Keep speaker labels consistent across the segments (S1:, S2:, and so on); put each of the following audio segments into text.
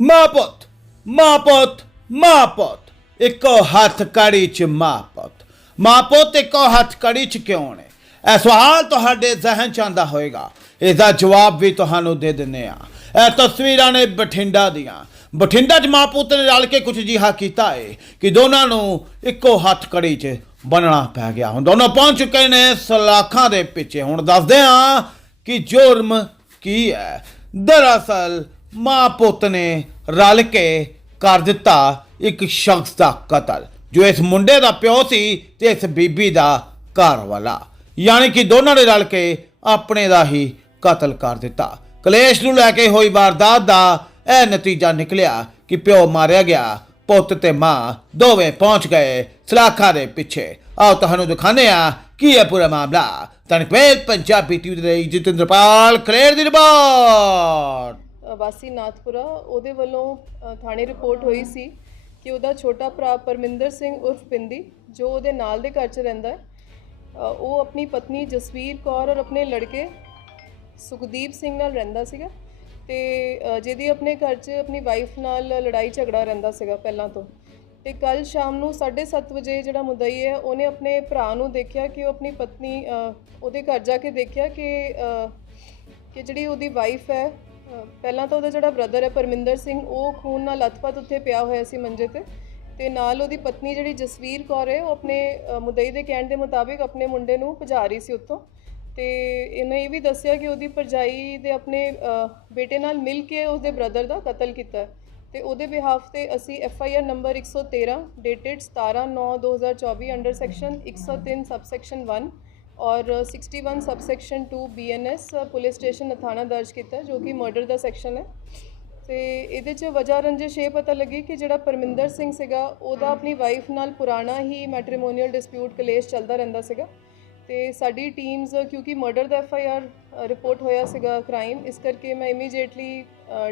S1: ਮਾਂ ਪੁੱਤ ਮਾਂ ਪੁੱਤ ਮਾਂ ਪੁੱਤ ਇੱਕੋ ਹੱਥ ਕੜੀ ਚ ਮਾਂ ਪੁੱਤ ਮਾਂ ਪੁੱਤ ਇੱਕੋ ਹੱਥ ਕੜੀ ਚ ਕਿਉਂ ਨੇ? ਇਹ ਸਵਾਲ ਤੁਹਾਡੇ ਜ਼ਿਹਨ ਚ ਆਉਂਦਾ ਹੋਏਗਾ। ਇਸ ਜਵਾਬ ਵੀ ਤੁਹਾਨੂੰ ਦੇ ਦਿੰਨੇ ਆ ਇਹ ਤਸਵੀਰਾਂ ਨੇ ਬਠਿੰਡਾ ਦੀਆਂ। ਬਠਿੰਡਾ ਚ ਮਾਂ ਪੁੱਤ ਨੇ ਰਲ ਕੇ ਕੁਝ ਜਿਹਾ ਕੀਤਾ ਹੈ ਕਿ ਦੋਨਾਂ ਨੂੰ ਇੱਕੋ ਹੱਥ ਕੜੀ ਚ ਬਣਨਾ ਪੈ ਗਿਆ। ਹੁਣ ਦੋਨੋਂ ਪਹੁੰਚ ਚੁੱਕੇ ਨੇ ਸਲਾਖਾਂ ਦੇ ਪਿੱਛੇ। ਹੁਣ ਦੱਸਦੇ ਹਾਂ ਕਿ ਜੁਰਮ ਕੀ ਹੈ। ਦਰਅਸਲ ਮਾਂ ਪੁੱਤ ਨੇ ਰਲ ਕੇ ਕਰ ਦਿੱਤਾ ਇੱਕ ਸ਼ਖਸ ਦਾ ਕਤਲ, ਜੋ ਇਸ ਮੁੰਡੇ ਦਾ ਪਿਓ ਸੀ ਤੇ ਇਸ ਬੀਬੀ ਦਾ ਘਰ ਵਾਲਾ। ਯਾਨੀ ਕਿ ਦੋਨਾਂ ਨੇ ਰਲ ਕੇ ਆਪਣੇ ਦਾ ਹੀ ਕਤਲ ਕਰ ਦਿੱਤਾ। ਕਲੇਸ਼ ਨੂੰ ਲੈ ਕੇ ਹੋਈ ਵਾਰਦਾਤ ਦਾ ਇਹ ਨਤੀਜਾ ਨਿਕਲਿਆ ਕਿ ਪਿਓ ਮਾਰਿਆ ਗਿਆ, ਪੁੱਤ ਤੇ ਮਾਂ ਦੋਵੇਂ ਪਹੁੰਚ ਗਏ ਸਲਾਖਾਂ ਦੇ ਪਿੱਛੇ। ਆਓ ਤੁਹਾਨੂੰ ਦਿਖਾਉਂਦੇ ਆ ਕੀ ਹੈ ਪੂਰਾ ਮਾਮਲਾ। ਤਨਕਵੇਲ ਪੰਜਾਬੀ ਟੀਵੀ ਦੇ ਲਈ ਜਤਿੰਦਰਪਾਲ ਕਲੇਰ ਦੀ ਰਿਪੋਰਟ।
S2: ਵਾਸੀ ਨਾਥਪੁਰਾ, ਉਹਦੇ ਵੱਲੋਂ ਥਾਣੇ ਰਿਪੋਰਟ ਹੋਈ ਸੀ ਕਿ ਉਹਦਾ ਛੋਟਾ ਭਰਾ ਪਰਮਿੰਦਰ ਸਿੰਘ ਉਰਫ ਪਿੰਦੀ, ਜੋ ਉਹਦੇ ਨਾਲ ਦੇ ਘਰ 'ਚ ਰਹਿੰਦਾ ਹੈ ਉਹ ਆਪਣੀ ਪਤਨੀ ਜਸਵੀਰ ਕੌਰ ਔਰ ਆਪਣੇ ਲੜਕੇ ਸੁਖਦੀਪ ਸਿੰਘ ਨਾਲ ਰਹਿੰਦਾ ਸੀਗਾ ਤੇ ਜਿਹਦੀ ਆਪਣੇ ਘਰ 'ਚ ਆਪਣੀ ਵਾਈਫ ਨਾਲ ਲੜਾਈ ਝਗੜਾ ਰਹਿੰਦਾ ਸੀਗਾ ਪਹਿਲਾਂ ਤੋਂ। ਤੇ ਕੱਲ ਸ਼ਾਮ ਨੂੰ 7:30 ਵਜੇ ਜਿਹੜਾ ਮੁਦਈ ਹੈ, ਉਹਨੇ ਆਪਣੇ ਭਰਾ ਨੂੰ ਦੇਖਿਆ ਕਿ ਉਹ ਆਪਣੀ ਪਤਨੀ ਉਹਦੇ ਘਰ ਜਾ ਕੇ ਦੇਖਿਆ ਕਿ ਕਿ ਜਿਹੜੀ ਉਹਦੀ ਵਾਈਫ ਹੈ ਪਹਿਲਾਂ ਤਾਂ ਉਹਦਾ ਜਿਹੜਾ ਬ੍ਰਦਰ ਹੈ ਪਰਮਿੰਦਰ ਸਿੰਘ, ਉਹ ਖੂਨ ਨਾਲ ਲਥਪਥ ਉੱਥੇ ਪਿਆ ਹੋਇਆ ਸੀ ਮੰਜੇ ਤੇ ਤੇ ਨਾਲ ਉਹਦੀ ਪਤਨੀ ਜਿਹੜੀ ਜਸਵੀਰ ਕੌਰ ਹੈ, ਉਹ ਆਪਣੇ ਮੁਦਈ ਦੇ ਕਹਿਣ ਦੇ ਮੁਤਾਬਿਕ ਆਪਣੇ ਮੁੰਡੇ ਨੂੰ ਭਜਾ ਰਹੀ ਸੀ ਉੱਥੋਂ ਤੇ ਇਹਨੇ ਇਹ ਵੀ ਦੱਸਿਆ ਕਿ ਉਹਦੀ ਪਰਜਾਈ ਦੇ ਆਪਣੇ ਬੇਟੇ ਨਾਲ ਮਿਲ ਕੇ ਉਸਦੇ ਬ੍ਰਦਰ ਦਾ ਕਤਲ ਕੀਤਾ ਹੈ ਤੇ ਉਹਦੇ ਬਿਹਾਫ ਤੇ ਅਸੀਂ F I R number 113 dated 17/9/2024 under section 103 subsection 1 ਔਰ 61 subsection 2 BNS police station Nathana ਦਰਜ ਕੀਤਾ, ਜੋ ਕਿ ਮਰਡਰ ਦਾ ਸੈਕਸ਼ਨ ਹੈ। ਤੇ ਇਹਦੇ 'ਚ ਵਜ੍ਹਾ ਰੰਜਿਸ਼ ਇਹ ਪਤਾ ਲੱਗੀ ਕਿ ਜਿਹੜਾ ਪਰਮਿੰਦਰ ਸਿੰਘ ਸੀਗਾ, ਉਹਦਾ ਆਪਣੀ ਵਾਈਫ ਨਾਲ ਪੁਰਾਣਾ ਹੀ ਮੈਟ੍ਰੀਮੋਨੀਅਲ ਡਿਸਪਿਊਟ ਕਲੇਸ਼ ਚੱਲਦਾ ਰਹਿੰਦਾ ਸੀਗਾ। ਤੇ ਸਾਡੀ ਟੀਮਸ ਕਿਉਂਕਿ ਮਰਡਰ ਦਾ ਐਫ ਆਈ ਆਰ ਰਿਪੋਰਟ ਹੋਇਆ ਸੀਗਾ ਕ੍ਰਾਈਮ ਇਸ ਕਰਕੇ ਮੈਂ ਇਮੀਡੀਏਟਲੀ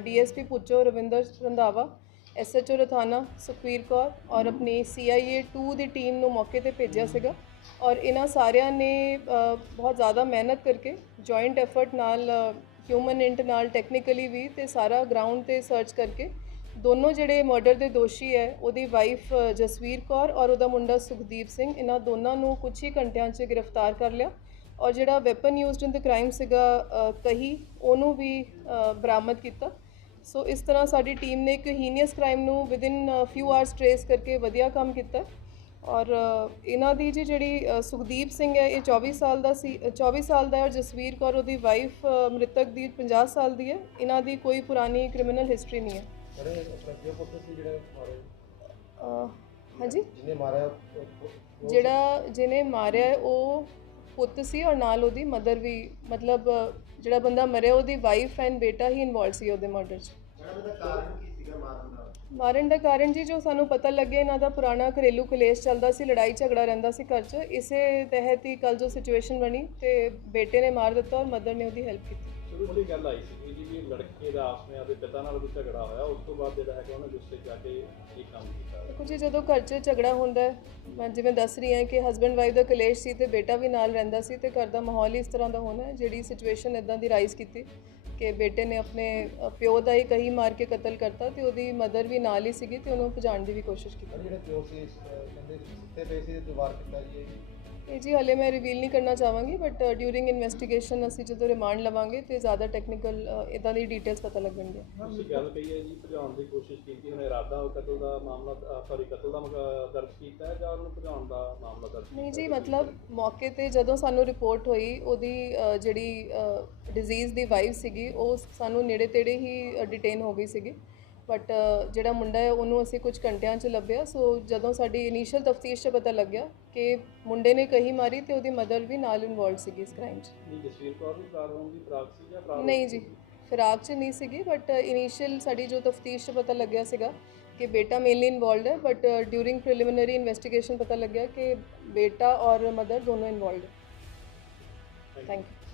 S2: ਡੀਐਸਪੀ ਪੁੱਚੋ ਰਵਿੰਦਰ ਰੰਧਾਵਾ ਐਸਐਚਓ ਰਥਾਨਾ ਸੁਖਵੀਰ ਕੌਰ ਔਰ ਆਪਣੀ ਸੀਆਈਏ 2 ਦੀ ਟੀਮ ਨੂੰ ਮੌਕੇ ਤੇ ਭੇਜਿਆ ਸੀਗਾ। ਔਰ ਇਹਨਾਂ ਸਾਰਿਆਂ ਨੇ ਬਹੁਤ ਜ਼ਿਆਦਾ ਮਿਹਨਤ ਕਰਕੇ ਜੁਆਇੰਟ ਐਫਰਟ ਨਾਲ ਹਿਊਮਨ ਇੰਟ ਨਾਲ ਟੈਕਨੀਕਲੀ ਵੀ ਤੇ ਸਾਰਾ ਗਰਾਊਂਡ ਤੇ ਸਰਚ ਕਰਕੇ ਦੋਨੋਂ ਜਿਹੜੇ ਮਰਡਰ ਦੇ ਦੋਸ਼ੀ ਹੈ, ਉਹਦੀ ਵਾਈਫ ਜਸਵੀਰ ਕੌਰ ਔਰ ਉਹਦਾ ਮੁੰਡਾ ਸੁਖਦੀਪ ਸਿੰਘ, ਇਹਨਾਂ ਦੋਨਾਂ ਨੂੰ ਕੁਝ ਹੀ ਘੰਟਿਆਂ 'ਚ ਗ੍ਰਿਫਤਾਰ ਕਰ ਲਿਆ। ਔਰ ਜਿਹੜਾ weapon used in the crime ਸੀਗਾ ਕਹੀ, ਉਹਨੂੰ ਵੀ ਬਰਾਮਦ ਕੀਤਾ। ਸੋ ਇਸ ਤਰ੍ਹਾਂ ਸਾਡੀ ਟੀਮ ਨੇ ਇੱਕ ਹੀਨੀਅਸ ਕ੍ਰਾਈਮ ਨੂੰ ਵਿਦਿਨ ਫਿਊ ਆਵਰਸ ਟ੍ਰੇਸ ਕਰਕੇ ਵਧੀਆ ਕੰਮ ਕੀਤਾ। ਔਰ ਇਹਨਾਂ ਦੀ ਜੀ ਜਿਹੜੀ ਸੁਖਦੀਪ ਸਿੰਘ ਹੈ ਇਹ 24 ਸਾਲ ਦਾ ਸੀ ਅ, 24 ਸਾਲ ਦਾ ਹੈ ਔਰ ਜਸਵੀਰ ਕੌਰ ਉਹਦੀ ਵਾਈਫ ਮ੍ਰਿਤਕ ਦੀ 50 ਸਾਲ ਦੀ ਹੈ। ਇਹਨਾਂ ਦੀ ਕੋਈ ਪੁਰਾਣੀ ਕ੍ਰਿਮੀਨਲ ਹਿਸਟਰੀ ਨਹੀਂ ਹੈ। ਹਾਂਜੀ?
S3: ਜਿਹਨੇ ਮਾਰਿਆ
S2: ਜਿਹੜਾ ਜਿਹਨੇ ਮਾਰਿਆ ਉਹ ਪੁੱਤ ਸੀ ਔਰ ਨਾਲ ਉਹਦੀ ਮਦਰ ਵੀ ਮਤਲਬ ਜਿਹੜਾ ਬੰਦਾ ਮਰਿਆ ਉਹਦੀ ਵਾਈਫ ਐਂਡ ਬੇਟਾ ਹੀ ਇਨਵੋਲਡ ਸੀ ਉਹਦੇ ਮਰਡਰ 'ਚ। ਮਾਰਨ ਦਾ? ਕਾਰਨ ਜੀ ਜੋ ਸਾਨੂੰ ਪਤਾ ਲੱਗਿਆ ਇਹਨਾਂ ਦਾ ਪੁਰਾਣਾ ਘਰੇਲੂ ਕਲੇਸ਼ ਚੱਲਦਾ ਸੀ ਲੜਾਈ ਝਗੜਾ ਰਹਿੰਦਾ ਸੀ ਘਰ 'ਚ। ਇਸੇ ਤਹਿਤ ਹੀ ਕੱਲ ਜੋ ਸਿਚੁਏਸ਼ਨ ਬਣੀ ਤੇ ਬੇਟੇ ਨੇ ਮਾਰ ਦਿੱਤਾ ਔਰ ਮਦਰ ਨੇ ਉਹਦੀ ਹੈਲਪ ਕੀਤੀ।
S4: ਸ਼ੁਰੂ ਤੋਂ ਗੱਲ ਆਈ ਸੀ ਜੀ ਵੀ ਲੜਕੇ ਦਾ ਆਪਸ ਵਿੱਚ ਆਪਦੇ ਪਿਤਾ ਨਾਲ ਕੋਈ ਝਗੜਾ ਹੋਇਆ, ਉਸ ਤੋਂ ਬਾਅਦ ਜਿਹੜਾ ਹੈਗਾ ਉਹਨੇ ਗੁੱਸੇ 'ਚ ਆ ਕੇ ਇਹ ਕੰਮ ਕੀਤਾ?
S2: ਦੇਖੋ ਜੀ, ਜਦੋਂ ਘਰ 'ਚ ਝਗੜਾ ਹੁੰਦਾ ਹੈ, ਮੈਂ ਜਿਵੇਂ ਦੱਸ ਰਹੀ ਹਾਂ ਕਿ ਹਸਬੰਡ ਵਾਈਫ ਦਾ ਕਲੇਸ਼ ਸੀ ਤੇ ਬੇਟਾ ਵੀ ਨਾਲ ਰਹਿੰਦਾ ਸੀ ਤੇ ਘਰ ਦਾ ਮਾਹੌਲ ਹੀ ਇਸ ਤਰ੍ਹਾਂ ਦਾ ਹੋਣਾ ਹੈ, ਜਿਹੜੀ ਸਿਚੁਏਸ਼ਨ ਇਦਾਂ ਦੀ ਰਾਈਜ਼ ਕੀਤੀ। ਕਿ ਬੇਟੇ ਨੇ ਆਪਣੇ ਪਿਓ ਦਾ ਹੀ ਕਹੀ ਮਾਰ ਕੇ ਕਤਲ ਕਰਤਾ ਤੇ ਉਹਦੀ ਮਦਰ ਵੀ ਨਾਲ ਹੀ ਸੀਗੀ ਤੇ ਉਹਨੂੰ ਭਜਾਉਣ ਦੀ ਵੀ ਕੋਸ਼ਿਸ਼ ਕੀਤੀ।
S3: ਜਿਹੜੇ ਪਿਓ ਸੀ ਕਹਿੰਦੇ ਸੁੱਤੇ ਪਏ ਸੀ ਤੇ ਦੁਬਾਰ ਕੀਤਾ ਜੀ ਇਹ?
S2: ਜੀ ਹਲੇ ਮੈਂ ਰਿਵੀਲ ਨਹੀਂ ਕਰਨਾ ਚਾਹਾਂਗੀ ਬਟ ਡਿਊਰਿੰਗ ਇਨਵੈਸਟੀਗੇਸ਼ਨ ਅਸੀਂ ਜਦੋਂ ਰਿਮਾਂਡ ਲਵਾਂਗੇ ਤੇ ਜ਼ਿਆਦਾ ਟੈਕਨੀਕਲ ਇਦਾਂ ਦੀ ਡਿਟੇਲਸ ਪਤਾ ਲੱਗਣਗੀਆਂ।
S4: ਤੁਸੀਂ ਗੱਲ ਕਹੀ ਹੈ ਜੀ ਭਜਾਉਣ ਦੀ ਕੋਸ਼ਿਸ਼ ਕੀਤੀ ਉਹਨੇ ਇਰਾਦਾ ਉਹ ਕਤਲ ਦਾ ਮਾਮਲਾ ਸੌਰੀ ਕਤਲ ਦਾ ਦਰਜ ਕੀਤਾ ਹੈ ਜਾਂ ਉਹਨੂੰ ਭਜਾਉਣ ਦਾ ਮਾਮਲਾ ਦਰਜ
S2: ਨਹੀਂ ਜੀ ਮਤਲਬ ਮੌਕੇ ਤੇ ਜਦੋਂ ਸਾਨੂੰ ਰਿਪੋਰਟ ਹੋਈ ਉਹਦੀ ਜਿਹੜੀ ਡਿਜ਼ੀਜ਼ ਦੀ ਵਾਈਫ ਸੀਗੀ ਉਹ ਸਾਨੂੰ ਨੇੜੇ ਤੇੜੇ ਹੀ ਡਿਟੇਨ ਹੋ ਗਈ ਸੀਗੀ। ਬਟ ਜਿਹੜਾ ਮੁੰਡਾ ਹੈ ਉਹਨੂੰ ਅਸੀਂ ਕੁਝ ਘੰਟਿਆਂ 'ਚ ਲੱਭਿਆ। ਸੋ ਜਦੋਂ ਸਾਡੀ ਇਨੀਸ਼ੀਅਲ ਤਫਤੀਸ਼ 'ਚ ਪਤਾ ਲੱਗਿਆ ਕਿ ਮੁੰਡੇ ਨੇ ਕਹੀ ਮਾਰੀ ਤੇ ਉਹਦੀ ਮਦਰ ਵੀ ਨਾਲ ਇਨਵੋਲਡ ਸੀਗੀ ਇਸ ਕ੍ਰਾਈਮ 'ਚ।
S4: ਨਹੀਂ ਜਸਵੀਰ ਕੌਰ ਵੀ ਫਰਾਰ ਹੋਣ ਦੀ ਫਰਾਕ ਸੀ ਜਾਂ ਫਰਾਰ
S2: ਨਹੀਂ ਜੀ ਫਿਰਾਕ 'ਚ ਨਹੀਂ ਸੀਗੀ ਬਟ ਇਨੀਸ਼ੀਅਲ ਸਾਡੀ ਜੋ ਤਫਤੀਸ਼ 'ਚ ਪਤਾ ਲੱਗਿਆ ਸੀਗਾ ਕਿ ਬੇਟਾ ਮੇਨਲੀ ਇਨਵੋਲਡ ਹੈ ਬਟ ਡਿਊਰਿੰਗ ਪ੍ਰੀਲਿਮਿਨਰੀ ਇਨਵੈਸਟੀਗੇਸ਼ਨ ਪਤਾ ਲੱਗਿਆ ਕਿ ਬੇਟਾ ਔਰ ਮਦਰ ਦੋਨੋਂ ਇਨਵੋਲਡ ਹੈ। Thank you